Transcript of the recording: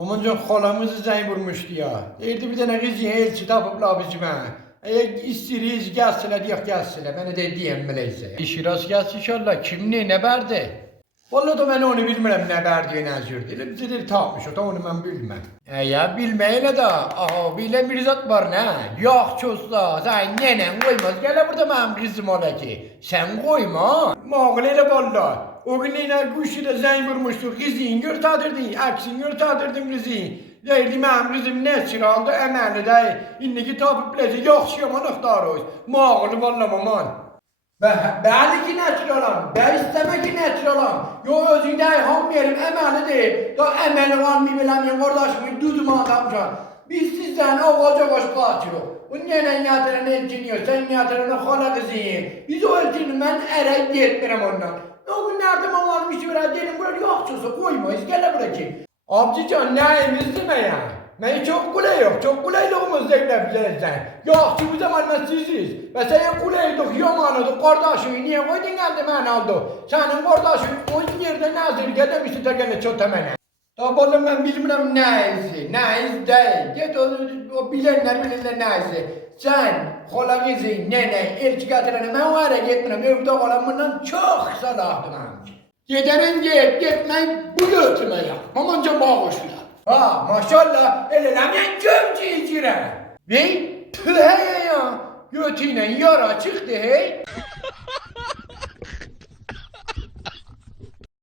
Amancan halamızı zəng vurmuşdu ya. Deyirdi bir dənə qız elçi tapıblar bizimə. Eğer istiriz gəlsinlər, deyək gəlsinlər. Mənə də deyəm biləysə. İşiraz gəlsin inşallah. Kim ne verdi? Vallahi da ben onu bilmirəm nə verdiyi nə cürdür. Elə bizi tapmış o da onu mən bilməm. Ya bilməyinə də bilen bir zat var nə? Yox çoxsa sən nenen qoymaz. Gələ burada mənim qızım ola ki. Sən qoyma. Mağıl elə valla. O gün yine kuşuyla zəng vurmuşdu. Kızın görtadırdın, aksin görtadırdın kızın. Deyirdi mənim qızım nə üçün aldı? Əməli də indiki tapıb biləcək. Yaxşı yaman axtarır. Mağıl valla maman. Bəli ki nəçir olam, bəli istəmə ki nəçir olam. Yo özündə ham verim əməlidir. Da əməli qalmayı biləməyəm, qardaşımı dudum adamcan. Biz sizdən ağac qaçırıq. O nənə yatırın elçiniyor, sən yatırın o xala qızıyım. Biz o elçini mən ərək getmirəm ondan. O günlərdə mən almışı verə dedim, bura yoxçusu qoymayız, gələ bura ki. Abcican nəyimiz demə ya. Mən çok kule yok, çok kuleylığımız devletlerden. Yok ki bu zaman ben siziz. Mesela kuleydik, yamanıdık, kardeşimi niye koydun geldi ben aldı. Senin kardeşin o yerde nazır gedemişti de gene çok temene. Tabi oğlum ben bilmirəm neyisi, neyiz değil. Git o bilenler neyisi. Sen, hala kızı, nene, elçi getirene ben var ya gitmirəm, evde kalan bundan çok salahtım amca. Gidenin gitmeyin bu götüme ya. Amanca bağışla. Ha maşallah eləməyən gömçü içirəm. Ney? Tüh ya. Götüyle yara çıktı hey.